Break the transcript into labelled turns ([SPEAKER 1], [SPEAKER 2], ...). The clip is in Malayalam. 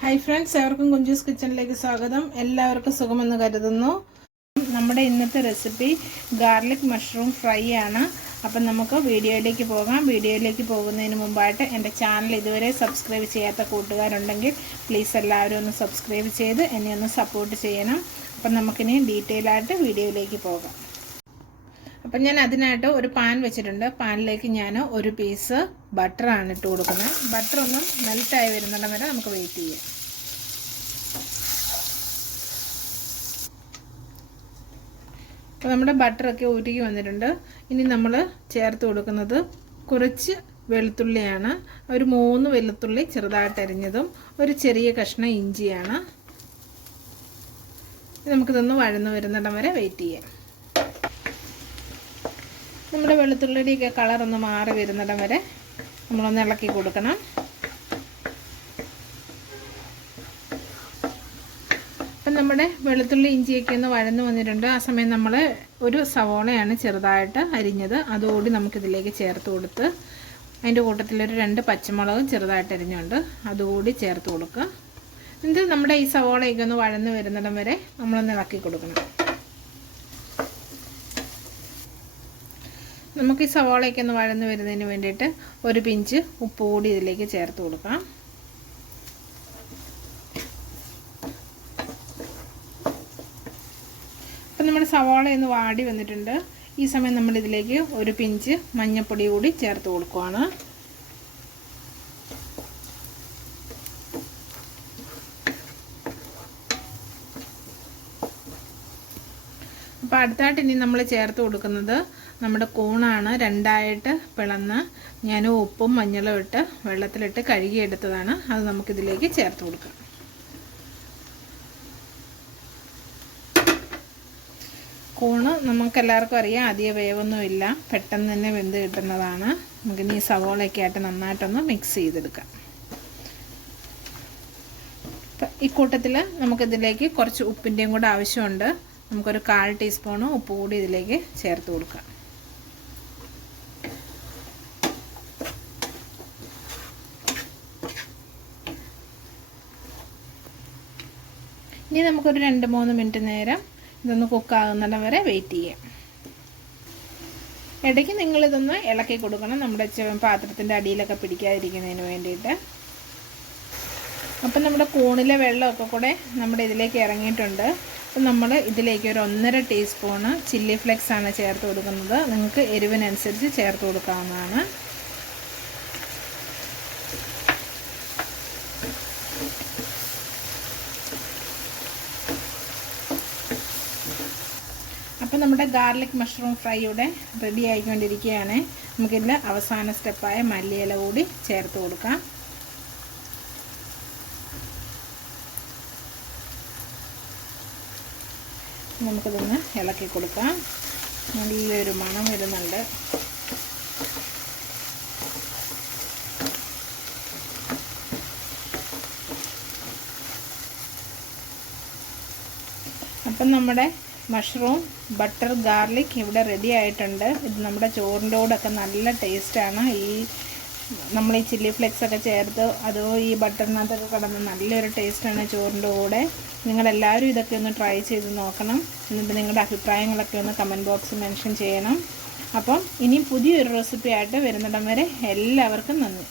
[SPEAKER 1] ഹായ് ഫ്രണ്ട്സ് എവർക്കും കുഞ്ചൂസ് കിച്ചണിലേക്ക് സ്വാഗതം. എല്ലാവർക്കും സുഖമെന്ന് കരുതുന്നു. നമ്മുടെ ഇന്നത്തെ റെസിപ്പി ഗാർലിക് മഷ്റൂം ഫ്രൈ ആണ്. അപ്പം നമുക്ക് വീഡിയോയിലേക്ക് പോകാം. വീഡിയോയിലേക്ക് പോകുന്നതിന് മുമ്പായിട്ട് എന്റെ ചാനൽ ഇതുവരെ സബ്സ്ക്രൈബ് ചെയ്യാത്ത കൂട്ടുകാരുണ്ടെങ്കിൽ പ്ലീസ് എല്ലാവരും ഒന്ന് സബ്സ്ക്രൈബ് ചെയ്ത് എന്നെ ഒന്ന് സപ്പോർട്ട് ചെയ്യണം. അപ്പം നമുക്കിനി ഡീറ്റെയിൽ ആയിട്ട് വീഡിയോയിലേക്ക് പോകാം. അപ്പം ഞാൻ അതിനായിട്ട് ഒരു പാൻ വെച്ചിട്ടുണ്ട്. പാനിലേക്ക് ഞാൻ ഒരു പീസ് ബട്ടറാണ് ഇട്ട് കൊടുക്കുന്നത്. ബട്ടർ ഒന്ന് മെൽറ്റായി വരുന്നിടം വരെ നമുക്ക് വെയിറ്റ് ചെയ്യാം. അപ്പോൾ നമ്മുടെ ബട്ടറൊക്കെ ഊറ്റിക്ക് വന്നിട്ടുണ്ട്. ഇനി നമ്മൾ ചേർത്ത് കൊടുക്കുന്നത് കുറച്ച് വെളുത്തുള്ളിയാണ്. ഒരു മൂന്ന് വെളുത്തുള്ളി ചെറുതായിട്ട് അരിഞ്ഞതും ഒരു ചെറിയ കഷ്ണം ഇഞ്ചിയാണ്. നമുക്കിതൊന്ന് വഴന്ന് വരുന്നിടം വരെ വെയിറ്റ് ചെയ്യാം. നമ്മുടെ വെളുത്തുള്ളിയുടെയൊക്കെ കളറൊന്ന് മാറി വരുന്നിടം വരെ നമ്മളൊന്ന് ഇളക്കി കൊടുക്കണം. അപ്പം നമ്മുടെ വെളുത്തുള്ളി ഇഞ്ചിയൊക്കെ ഒന്ന് വഴന്നു വന്നിട്ടുണ്ട്. ആ സമയം നമ്മൾ ഒരു സവോളയാണ് ചെറുതായിട്ട് അരിഞ്ഞത്. അതുകൂടി നമുക്കിതിലേക്ക് ചേർത്ത് കൊടുത്ത് അതിന്റെ കൂട്ടത്തിലൊരു രണ്ട് പച്ചമുളകും ചെറുതായിട്ട് അരിഞ്ഞുണ്ട്. അതുകൂടി ചേർത്ത് കൊടുക്കുക. എന്നിട്ട് നമ്മുടെ ഈ സവോളയൊക്കെ ഒന്ന് വഴന്നു വരുന്നിടം വരെ നമ്മളൊന്ന് ഇളക്കി കൊടുക്കണം. നമുക്ക് ഈ സവാളയൊക്കെ ഒന്ന് വഴന്ന് വരുന്നതിന് വേണ്ടിയിട്ട് ഒരു പിഞ്ച് ഉപ്പ് കൂടി ഇതിലേക്ക് ചേർത്ത് കൊടുക്കാം. അപ്പം നമ്മുടെ സവാള ഒന്ന് വാടി വന്നിട്ടുണ്ട്. ഈ സമയം നമ്മളിതിലേക്ക് ഒരു പിഞ്ച് മഞ്ഞൾപ്പൊടി കൂടി ചേർത്ത് കൊടുക്കുവാണ്. അപ്പോൾ അടുത്തായിട്ട് ഇനി നമ്മൾ ചേർത്ത് കൊടുക്കുന്നത് നമ്മുടെ കൂണാണ്. രണ്ടായിട്ട് പിളന്ന് ഞാൻ ഉപ്പും മഞ്ഞളും ഇട്ട് വെള്ളത്തിലിട്ട് കഴുകിയെടുത്തതാണ്. അത് നമുക്കിതിലേക്ക് ചേർത്ത് കൊടുക്കാം. കൂണ് നമുക്കെല്ലാവർക്കും അറിയാം അധികം വേവൊന്നുമില്ല. പെട്ടെന്ന് തന്നെ വെന്ത് കിട്ടുന്നതാണ്. നമുക്കിനി ഈ സവോളയൊക്കെ ആയിട്ട് നന്നായിട്ടൊന്ന് മിക്സ് ചെയ്തെടുക്കാം. ഇക്കൂട്ടത്തിൽ കൂട്ടത്തിൽ നമുക്കിതിലേക്ക് കുറച്ച് ഉപ്പിന്റെയും കൂടെ ആവശ്യമുണ്ട്. നമുക്കൊരു കാൽ ടീസ്പൂണ് ഉപ്പ് കൂടി ഇതിലേക്ക് ചേർത്ത് കൊടുക്കാം. ഇനി നമുക്കൊരു രണ്ട് മൂന്ന് മിനിറ്റ് നേരം ഇതൊന്ന് കുക്കാകുന്നിടം വരെ വെയിറ്റ് ചെയ്യാം. ഇടയ്ക്ക് നിങ്ങളിതൊന്ന് ഇളക്കി കൊടുക്കണം നമ്മുടെ പാത്രത്തിന്റെ അടിയിലൊക്കെ പിടിക്കാതിരിക്കുന്നതിന് വേണ്ടിയിട്ട്. അപ്പം നമ്മുടെ കൂണിലെ വെള്ളമൊക്കെ കൂടെ നമ്മുടെ ഇതിലേക്ക് ഇറങ്ങിയിട്ടുണ്ട്. അപ്പം നമ്മൾ ഇതിലേക്ക് ഒരു ഒന്നര ടീസ്പൂണ് ചില്ലി ഫ്ലെക്സ് ആണ് ചേർത്ത് കൊടുക്കുന്നത്. നിങ്ങൾക്ക് എരിവിനനുസരിച്ച് ചേർത്ത് കൊടുക്കാവുന്നതാണ്. അപ്പം നമ്മുടെ ഗാർലിക് മഷ്റൂം ഫ്രൈ ഇവിടെ റെഡി ആയിക്കൊണ്ടിരിക്കുകയാണ്. നമുക്കിതിന്റെ അവസാന സ്റ്റെപ്പായ മല്ലിയില കൂടി ചേർത്ത് കൊടുക്കാം. നമുക്കിതൊന്ന് ഇളക്കി കൊടുക്കാം. നല്ലൊരു മണം വരുന്നുണ്ട്. അപ്പം നമ്മുടെ മഷ്റൂം ബട്ടർ ഗാർലിക് ഇവിടെ റെഡി ആയിട്ടുണ്ട്. ഇത് നമ്മുടെ ചോറിന്റെ കൂടെയൊക്കെ നല്ല ടേസ്റ്റാണ് ഈ നമ്മൾ ഈ ചില്ലി ഫ്ലെക്സ് ഒക്കെ ചേർത്ത് അതോ ഈ ബട്ടറിനകത്തൊക്കെ കിടന്ന് നല്ലൊരു ടേസ്റ്റാണ് ചോറിന്റെ കൂടെ. നിങ്ങളെല്ലാവരും ഇതൊക്കെ ഒന്ന് ട്രൈ ചെയ്ത് നോക്കണം. എന്നിട്ട് നിങ്ങളുടെ അഭിപ്രായങ്ങളൊക്കെ ഒന്ന് കമന്റ് ബോക്സിൽ മെൻഷൻ ചെയ്യണം. അപ്പം ഇനി പുതിയൊരു റെസിപ്പി ആയിട്ട് വരുന്നിടം വരെ എല്ലാവർക്കും നന്ദി.